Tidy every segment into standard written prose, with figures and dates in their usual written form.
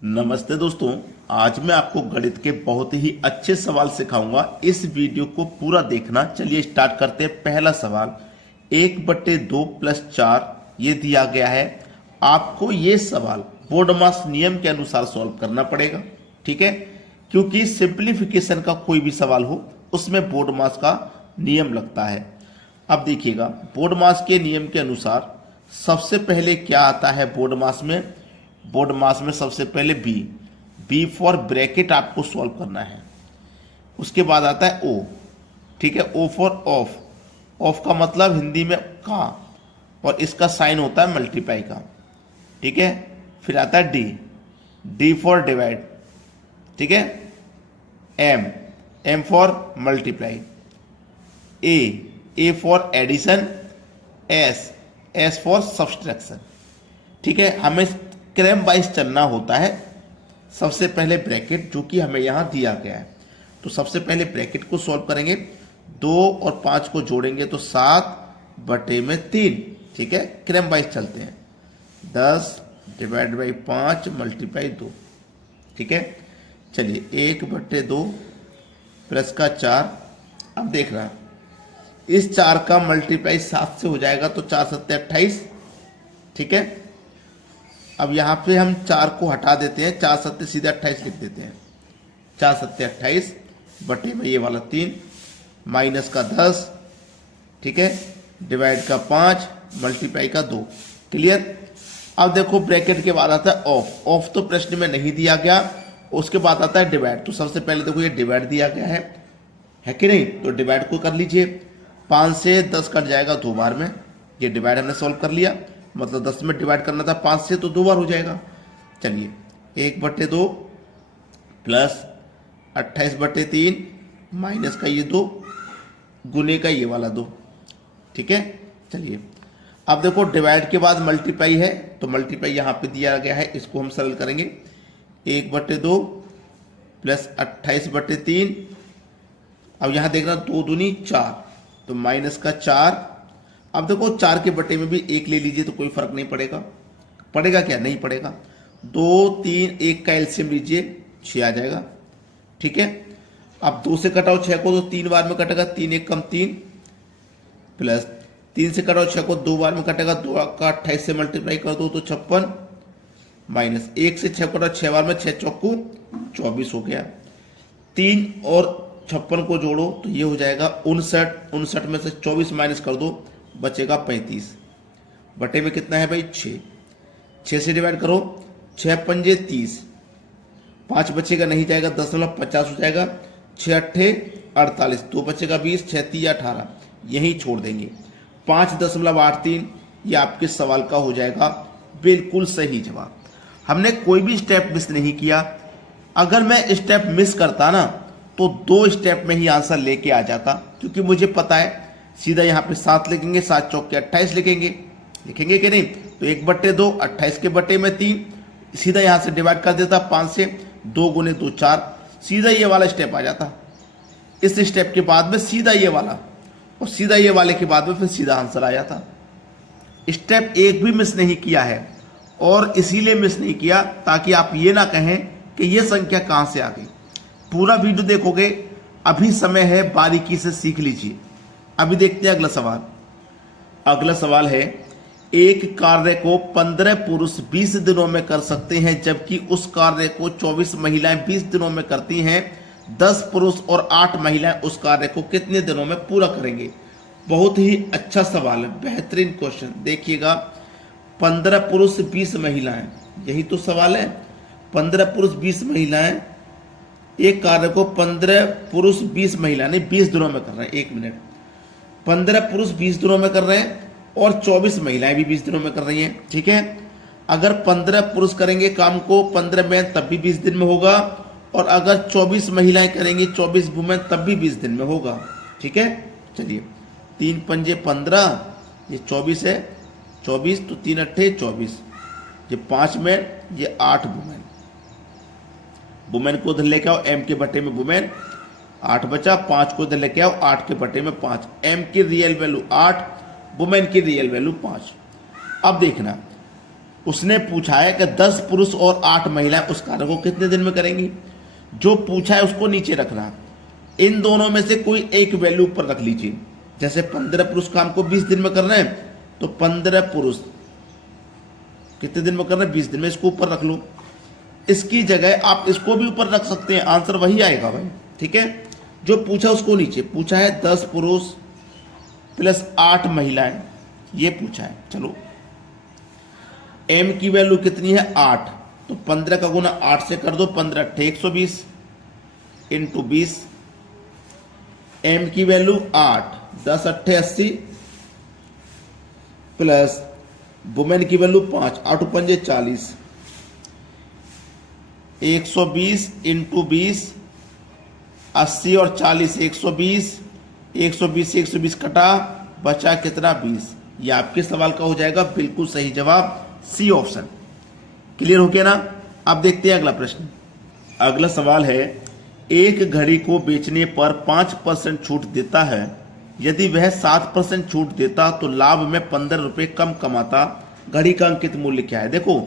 नमस्ते दोस्तों। आज मैं आपको गणित के बहुत ही अच्छे सवाल सिखाऊंगा। इस वीडियो को पूरा देखना। चलिए स्टार्ट करते हैं। पहला सवाल 1/2 + 4 ये दिया गया है। आपको ये सवाल बोर्डमास नियम के अनुसार सॉल्व करना पड़ेगा, ठीक है, क्योंकि सिंप्लीफिकेशन का कोई भी सवाल हो उसमें बोर्डमास का नियम लगता है। अब देखिएगा, बोर्डमास के नियम के अनुसार सबसे पहले क्या आता है बोर्डमास में। बोर्डमास में सबसे पहले बी फॉर ब्रैकेट आपको सॉल्व करना है। उसके बाद आता है ओ, ठीक है, ओ फॉर ऑफ। ऑफ का मतलब हिंदी में का, और इसका साइन होता है मल्टीप्लाई का, ठीक है। फिर आता है डी फॉर डिवाइड, ठीक है। M for multiply. A for addition. S for subtraction, ठीक है। हमें क्रम वाइज चलना होता है। सबसे पहले ब्रैकेट जो कि हमें यहां दिया गया है, तो सबसे पहले ब्रैकेट को सॉल्व करेंगे। 2 और 5 को जोड़ेंगे तो 7/3, ठीक है। क्रम वाइज चलते हैं। 10 / 5 × 2, ठीक है। चलिए 1/2 प्लस का 4। अब देखना, इस 4 का मल्टीप्लाई 7 से हो जाएगा तो 4 × 7 = 28, ठीक है। अब यहाँ पे हम 4 को हटा देते हैं, 4 × 7 सीधे 28 लिख देते हैं। 4 × 7 = 28 बटे में ये वाला 3 माइनस का 10, ठीक है, डिवाइड का 5 मल्टीप्लाई का 2। क्लियर। अब देखो ब्रैकेट के बाद आता है ऑफ। ऑफ तो प्रश्न में नहीं दिया गया। उसके बाद आता है डिवाइड। तो सबसे पहले देखो ये डिवाइड दिया गया है कि नहीं, तो डिवाइड को कर लीजिए। 5 से 10 कट जाएगा 2 बार में। ये डिवाइड हमने सॉल्व कर लिया, मतलब 10 में डिवाइड करना था 5 से, तो 2 बार हो जाएगा। चलिए 1/2 प्लस 28/3 माइनस का ये 2 गुने का ये वाला 2, ठीक है। चलिए अब देखो डिवाइड के बाद मल्टीप्लाई है, तो मल्टीप्लाई यहाँ पे दिया गया है, इसको हम सरल करेंगे। 1/2 प्लस 28/3। अब यहाँ देखना 2 दूनी 4, तो माइनस का 4। अब देखो 4 के बटे में भी 1 ले लीजिए तो कोई फर्क नहीं पड़ेगा। पड़ेगा क्या? नहीं पड़ेगा। 2 3 1 का एलसीएम लीजिए, 6 आ जाएगा, ठीक है। अब 2 से कटाओ 6 को तो 3 बार में कटेगा, 3 1 = 3, प्लस 3 से कटाओ 6 को 2 बार में कटेगा, 2 का 28 से मल्टीप्लाई कर दो तो 56, माइनस 1 से 6 कटाओ 6 बार में, 6 चौकू 24 हो गया। 3 और 56 को जोड़ो तो ये हो जाएगा 59। 59 में से 24 माइनस कर दो, बचेगा 35। बटे में कितना है भाई? 6। 6 से डिवाइड करो, 6 × 5 = 30, 5 बचेगा नहीं जाएगा, 10.50 हो जाएगा। 6 × 8 = 48, 2 बचेगा 20, 6 × 3 = 18, यहीं छोड़ देंगे। 5.83 ये आपके सवाल का हो जाएगा बिल्कुल सही जवाब। हमने कोई भी स्टेप मिस नहीं किया। अगर मैं स्टेप मिस करता ना तो 2 स्टेप में ही आंसर लेके आ जाता, क्योंकि मुझे पता है सीधा यहाँ पे 7 लिखेंगे, 7 चौक के 28 लिखेंगे कि नहीं। तो 1/2 28 के बटे में 3, सीधा यहाँ से डिवाइड कर देता 5 से, 2 × 2 = 4, सीधा ये वाला स्टेप आ जाता। इस स्टेप के बाद में सीधा ये वाला, और सीधा ये वाले के बाद में फिर सीधा आंसर आ जाता। स्टेप एक भी मिस नहीं किया है, और इसीलिए मिस नहीं किया ताकि आप ये ना कहें कि ये संख्या कहाँ से आ गई। पूरा वीडियो देखोगे, अभी समय है, बारीकी से सीख लीजिए। अभी देखते हैं अगला सवाल। अगला सवाल है, एक कार्य को 15 पुरुष 20 दिनों में कर सकते हैं, जबकि उस कार्य को 24 महिलाएं 20 दिनों में करती हैं। 10 पुरुष और 8 महिलाएं उस कार्य को कितने दिनों में पूरा करेंगे? बहुत ही अच्छा सवाल है, बेहतरीन क्वेश्चन। देखिएगा, 15 पुरुष 20 महिलाएं, यही तो सवाल है। 15 पुरुष 20 महिलाएं, एक कार्य को 15 पुरुष 20 महिला नहीं 20 दिनों में कर रहे हैं। 1 मिनट, 15 पुरुष 20 दिनों में कर रहे हैं और 24 महिलाएं भी 20 दिनों में कर रही हैं, ठीक है। अगर 15 पुरुष करेंगे काम को 15 में, तब भी 20 दिन में होगा, और अगर 24 महिलाएं करेंगी 24 वुमेन, तब भी 20 दिन में होगा, ठीक है। चलिए 3 × 5 = 15, ये 24 है, 24 तो 3 × 8 = 24, ये 5 मैन, ये 8 वुमेन। वुमेन को उधर लेके आओ, m के बटे में वुमेन 8 बचा, 5 को इधर लेके आओ, 8 के बटे में 5। m की रियल वैल्यू 8, वुमेन की रियल वैल्यू 5। अब देखना, उसने पूछा है कि 10 पुरुष और 8 महिलाएं उस कार्य को कितने दिन में करेंगी। जो पूछा है उसको नीचे रखना, इन दोनों में से कोई एक वैल्यू ऊपर रख लीजिए। जैसे 15 पुरुष काम को 20 दिन में करना है, तो 15 पुरुष कितने दिन में करना है, 20 दिन में, इसको ऊपर रख लो। इसकी जगह आप इसको भी ऊपर रख सकते हैं, आंसर वही आएगा भाई। ठीक है, जो पूछा उसको नीचे, पूछा है 10 पुरुष प्लस 8 महिलाएं, ये पूछा है। चलो m की वैल्यू कितनी है 8, तो 15 का गुना 8 से कर दो, 15 अट्ठे 120 इंटू 20। m की वैल्यू 8, 10 अट्ठे 80 प्लस वुमेन की वैल्यू 5, 8 पंजे 40, 120 इंटू 20, 80 और 40 120, 120 से 120 कटा, बचा कितना 20। ये आपके सवाल का हो जाएगा बिल्कुल सही जवाब सी ऑप्शन। क्लियर हो गया ना। अब देखते हैं अगला प्रश्न। अगला सवाल है, एक घड़ी को बेचने पर 5% छूट देता है, यदि वह 7% छूट देता तो लाभ में 15 रुपये कम कमाता, घड़ी का अंकित मूल्य क्या है। देखो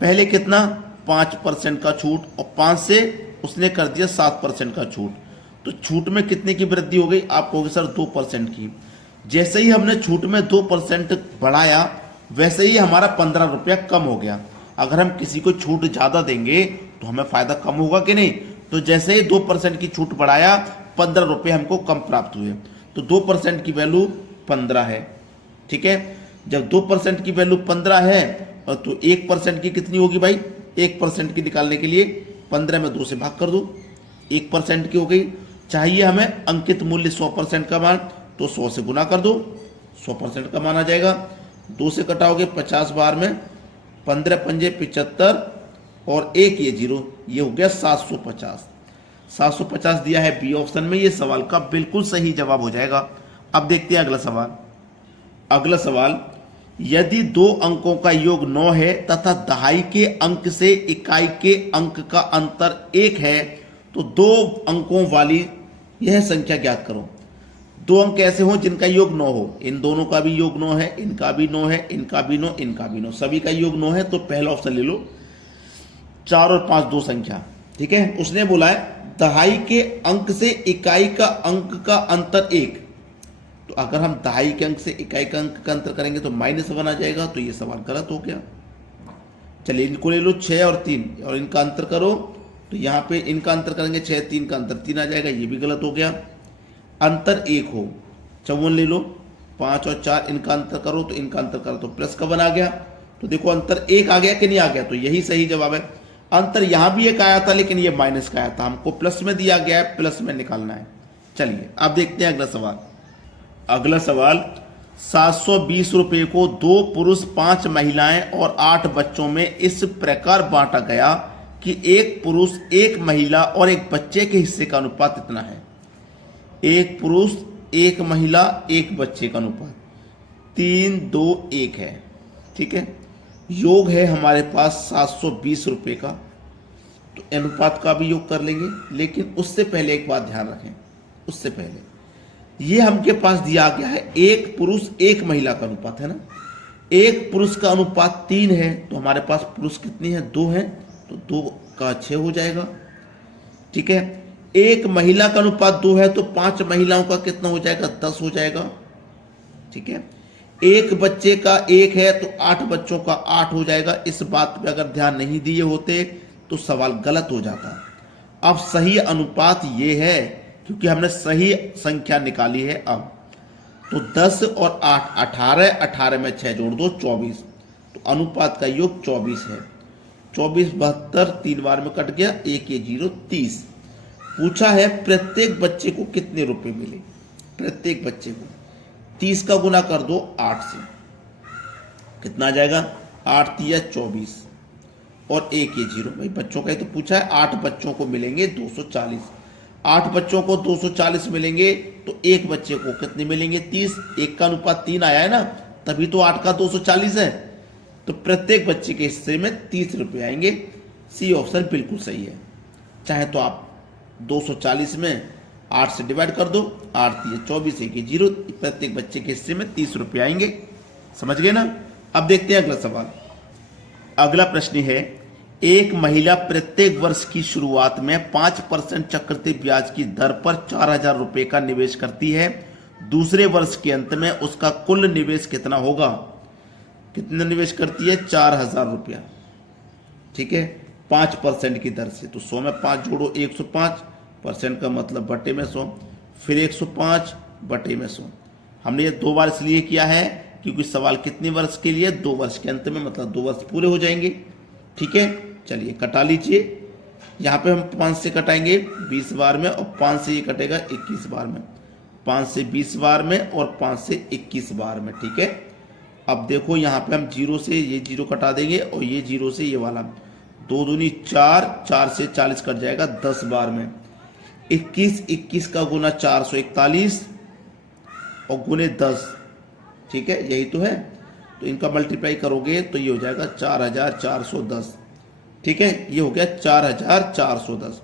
पहले कितना 5% का छूट, और 5 से उसने कर दिया 7% का छूट, तो छूट में कितने की वृद्धि हो गई, आप कहोगे सर 2% की। जैसे ही हमने छूट में 2% बढ़ाया, वैसे ही हमारा 15 रुपया कम हो गया। अगर हम किसी को छूट ज़्यादा देंगे तो हमें फ़ायदा कम होगा कि नहीं। तो जैसे ही 2% की छूट बढ़ाया, 15 रुपये हमको कम प्राप्त हुए। तो 2% की वैल्यू 15 है। ठीक है, जब 2% की वैल्यू 15 है, और तो 1% की कितनी होगी भाई, 1% की निकालने के लिए 15 में 2 से भाग कर दो, 1% की हो गई। चाहिए हमें अंकित मूल्य 100% का मान, तो 100 से गुना कर दो, 100% का मान आ जाएगा। 2 से कटाओगे 50 बार में, 15 पंजे 75 और 1 ये 0, ये हो गया 750। 750 दिया है बी ऑप्शन में, ये सवाल का बिल्कुल सही जवाब हो जाएगा। अब देखते हैं अगला सवाल। अगला सवाल, यदि 2 अंकों का योग 9 है तथा दहाई के अंक से इकाई के अंक का अंतर 1 है, तो 2 अंकों वाली यह संख्या ज्ञात करो। 2 अंक ऐसे हो जिनका योग 9 हो, इन दोनों का भी योग 9 है, इनका भी 9 है, इनका भी 9, इनका भी 9, सभी का योग 9 है। तो पहला ऑप्शन ले लो, 4 और 5 2 संख्या। ठीक है, उसने बोला है दहाई के अंक से इकाई का अंक का अंतर 1, तो अगर हम दहाई के अंक से इकाई का अंक का अंतर करेंगे तो -1 आ जाएगा, तो ये सवाल गलत हो गया। चलिए इनको ले लो 6 और 3, और इनका अंतर करो, तो यहाँ पे इनका अंतर करेंगे 6 3 का अंतर 3 आ जाएगा, ये भी गलत हो गया। अंतर 1 हो, 54 ले लो, 5 और 4 इनका अंतर करो, तो इनका अंतर करो तो प्लस का 1 आ गया। तो देखो अंतर 1 आ गया कि नहीं आ गया, तो यही सही जवाब है। अंतर यहां भी 1 आया था, लेकिन ये माइनस का आया था, हमको प्लस में दिया गया है, प्लस में निकालना है। चलिए अब देखते हैं अगला सवाल। अगला सवाल, 720 रुपये को 2 पुरुष 5 महिलाएं और 8 बच्चों में इस प्रकार बांटा गया कि 1 पुरुष 1 महिला और 1 बच्चे के हिस्से का अनुपात इतना है। 1 पुरुष 1 महिला 1 बच्चे का अनुपात 3 2 1 है। ठीक है, योग है हमारे पास 720 रुपये का, तो अनुपात का भी योग कर लेंगे। लेकिन उससे पहले एक बात ध्यान रखें, उससे पहले ये हमके पास दिया गया है 1 पुरुष 1 महिला का अनुपात है ना। 1 पुरुष का अनुपात 3 है, तो हमारे पास पुरुष कितनी है 2 है, तो 2 का 6 हो जाएगा। ठीक है, 1 महिला का अनुपात 2 है, तो 5 महिलाओं का कितना हो जाएगा 10 हो जाएगा। ठीक है, 1 बच्चे का 1 है, तो 8 बच्चों का 8 हो जाएगा। इस बात पे अगर ध्यान नहीं दिए होते तो सवाल गलत हो जाता। अब सही अनुपात ये है, क्योंकि हमने सही संख्या निकाली है। अब तो 10 और 8 18, 18 में 6 जोड़ दो 24, तो अनुपात का योग 24 है। 24 72 3 बार में कट गया, 1 ये 0 30। पूछा है प्रत्येक बच्चे को कितने रुपए मिले। प्रत्येक बच्चे को 30 का गुना कर दो 8 से, कितना आ जाएगा 8 3 24 और 1 ये 0। भाई बच्चों का ही तो पूछा है, 8 बच्चों को मिलेंगे 240। 8 बच्चों को 240 मिलेंगे, तो 1 बच्चे को कितने मिलेंगे 30। 1 का अनुपात 3 आया है ना, तभी तो 8 का 240 है। तो प्रत्येक बच्चे के हिस्से में 30 रुपये आएंगे। सी ऑप्शन बिल्कुल सही है। चाहे तो आप 240 में 8 से डिवाइड कर दो, 8 3 24 1 0, प्रत्येक बच्चे के हिस्से में 30 रुपये आएंगे। समझ गए ना। अब देखते हैं अगला सवाल। अगला प्रश्न है, एक महिला प्रत्येक वर्ष की शुरुआत में 5% चक्रवृद्धि ब्याज की दर पर 4,000 रुपए का निवेश करती है। दूसरे वर्ष के अंत में उसका कुल निवेश कितना होगा? कितना निवेश करती है? 4,000 रुपया। ठीक है, 5% की दर से। तो 100 में 5 जोड़ो, 105% का मतलब बटे में 100, फिर 105 बटे में 100। हमने ये 2 बार इसलिए किया है क्योंकि सवाल कितने वर्ष के लिए? 2 वर्ष के अंत में, मतलब 2 वर्ष पूरे हो जाएंगे। ठीक है, चलिए कटा लीजिए। यहाँ पे हम 5 से कटाएंगे 20 बार में, और 5 से ये कटेगा 21 बार में, 5 से 20 बार में, और 5 से 21 बार में। ठीक है, अब देखो यहाँ पे हम 0 से ये 0 कटा देंगे, और ये 0 से ये वाला, 2 दूनी 4, 4 से 40 कट जाएगा 10 बार में। 21 का गुना 441 और गुने 10। ठीक है, यही तो है। तो इनका मल्टीप्लाई करोगे तो ये हो जाएगा 4,410। ठीक है, ये हो गया 4,410।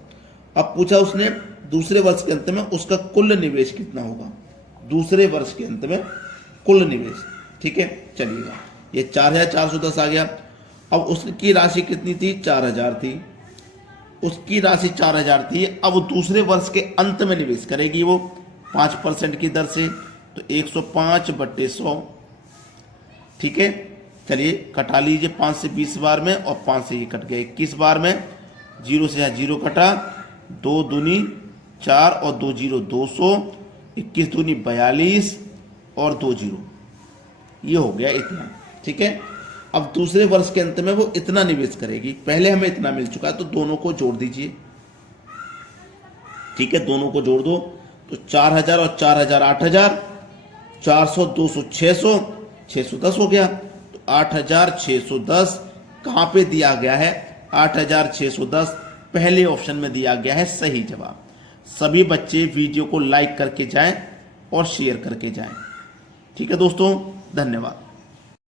अब पूछा उसने दूसरे वर्ष के अंत में उसका कुल निवेश कितना होगा? दूसरे वर्ष के अंत में कुल निवेश। ठीक है, चलिएगा, ये 4,410 आ गया। अब उसकी राशि कितनी थी? 4,000 थी। उसकी राशि 4,000 थी। अब दूसरे वर्ष के अंत में निवेश करेगी वो 5% की दर से, तो 105 बटे 100। ठीक है, चलिए कटा लीजिए 5 से 20 बार में, और 5 से ये कट गया 21 बार में। 0 से यहाँ 0 कटा, 2 दूनी 4 और 2 0 200, 21 दूनी 42 और 2 0, ये हो गया इतना। ठीक है, अब दूसरे वर्ष के अंत में वो इतना निवेश करेगी। पहले हमें इतना मिल चुका है, तो दोनों को जोड़ दीजिए। ठीक है, दोनों को जोड़ दो, तो 4,000 और 4,000 8,000, 400 200 600, 610 हो गया। तो 8,610 कहां पे दिया गया है? 8,610 पहले ऑप्शन में दिया गया है सही जवाब। सभी बच्चे वीडियो को लाइक करके जाएं और शेयर करके जाएं। ठीक है दोस्तों, धन्यवाद।